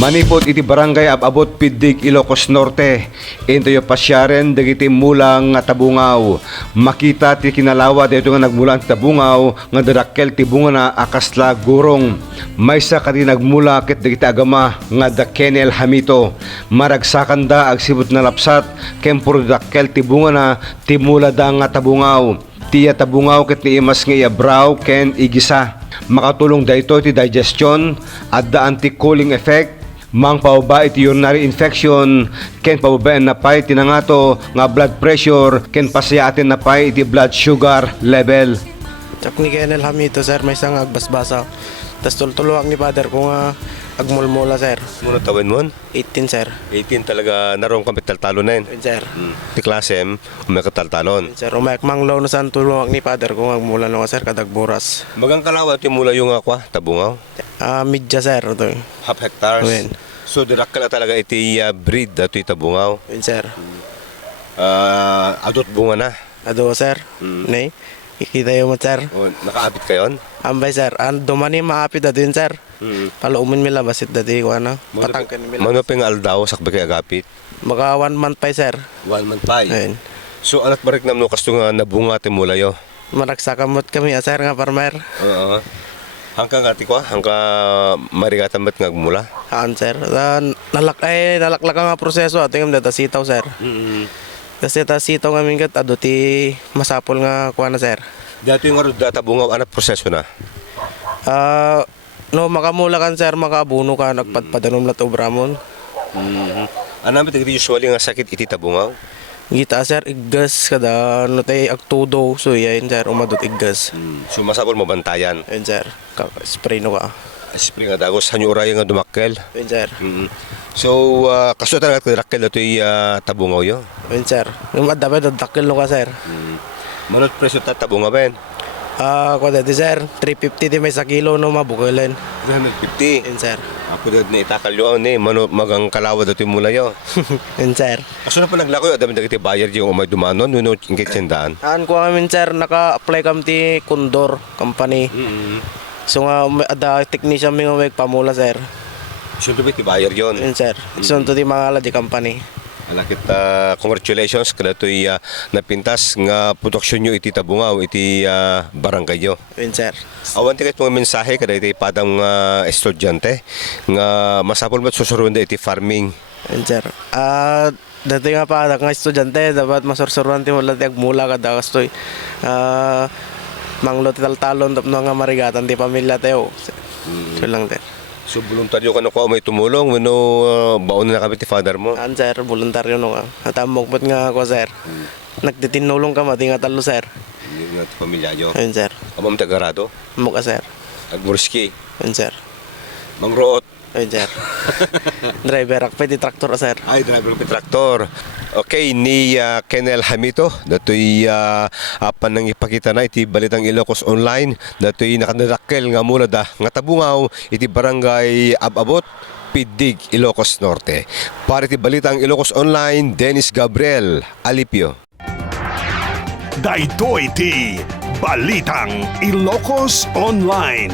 Manipod iti barangay ababot Pidig, Ilocos Norte. Into yung pasyaren dagiti mulang nga tabungaw. Makita ti kinalawa dito nga nagmula ti tabungaw nga dadakkel ti bunga na akasla gurong. Maysa kati nagmula ket dagiti agama nga da Kenel Hamito. Maragsakan da agsibot na lapsat ken puro dakkel ti bunga na ti mula da nga tabungaw. Tiya tabungaw ket ni imas nga iabraw ken igisa. Makatulong dayto ti digestion at the anti-cooling effect. Mang pababa iti urinary infection, ken pababaen na pay tinangato nga blood pressure, ken pasiyatin na pay iti blood sugar level. Chak ni Kenel Hamito sir, may isang agbasbasa. Tas tultuluak ni father ko nga agmulmula sir. Muna tawin mo? 18 sir. 18 talaga narong kami taltalon na yun. Sir. Ti klase M, umakataltalon. Sir, umayak manglaw na saan tulungan ni father ko nga agmula na sir kadag buras. Magang kalawa ti mula yung akwa, tabungaw? Midya sir ito. Half hectares? Win. So dirakkel talaga iti breed dato tabungaw? Win sir. Adot bunga na? Ado sir. Nay. Ikita yung mo sir. O, nakaabit kayon? Ambay sir. Dumani maapit na din sir. Paluumin mila basit dati ko ano. Mano Patangkan mila. Mano peng aldaw sakbe kay agapit? Maka 1 month pa sir. 1 month pa. Ayun. So anak barik namno kasto nga nabunga ti mula yo. Maragsakamot kami sir nga farmer. Oo. Hanggang ati ko, hanggang marigatan ba't ngagmula? Sir. Nalaklak nga proseso ating data sitaw sir. Kasi ta sitaw nga mingat ado ti masapol nga kuha na sir. Dato yung arod data bungaw, anak proseso na? No makamula kan sir, makabuno ka nagpadpadanom na to bramon. Ano ba iti usually nga sakit iti tabungaw? Gita sir iggas kada no tay agtudo so yain sir umadot iggas. So masapol mo bantayan? Ayun sir. Spray no ka. Spring nga dagos hanyuray nga dumakkel. Ayun sir. So kaso talaga rakkel dato yung tabungaw yo? Ayun sir. Yung dapat dakil no ka sir. Manot presyo tatabungaw ben? Ko dati sir 350 di may sa kilo no mabukilan. 350? Ayun sir. Apo dad ni itakal yo ni mano magang kalawa dato yung mula yo. Ayun sir. Kaso na pa naglako yo dami dagiti buyer yung umay dumanon no ingkit sendaan. Ko kami sir naka-apply kami ti Condor company. So nga ada technician mi nga pamula sir. Sunto ba ti buyer yon? Yun sir. Sunto ti mga di company. Alakit congratulations kada to'y napintas nga produksyon nyo iti tabungaw iti barangay nyo. Yun sir. Awan ti kahit mga mensahe kada iti padang estudyante nga masapol ba't susuruan da iti farming. Yun sir. Dati nga pa nga estudyante dapat masursuruan ti mula ti agmula kada kastoy. Manglo ti taltalon tapno nga marigatan ti pamilya tayo. So lang sir. So voluntaryo ka na ko may tumulong wano baon na kami ti father mo. Sir, voluntaryo no ka. Natamok ba't nga ako sir. Nagtitinulong ka mati nga talo sir. Hindi nga ti pamilya nyo. Ayun sir. Amam tagarado. Muka sir. Agmurski. Ayun sir. Mangroot. Ayun sir. Driver akpe di traktor sir. Ay, driver ng traktor. Okay, ni Kenel Hamito, dato'y panang ipakita na iti Balitang Ilocos Online, dato'y nakanadakkel nga mula da nga tabungaw iti barangay Ababot, Pidig, Ilocos Norte. Para iti Balitang Ilocos Online, Dennis Gabriel Alipio. Daytoy iti Balitang Ilocos Online.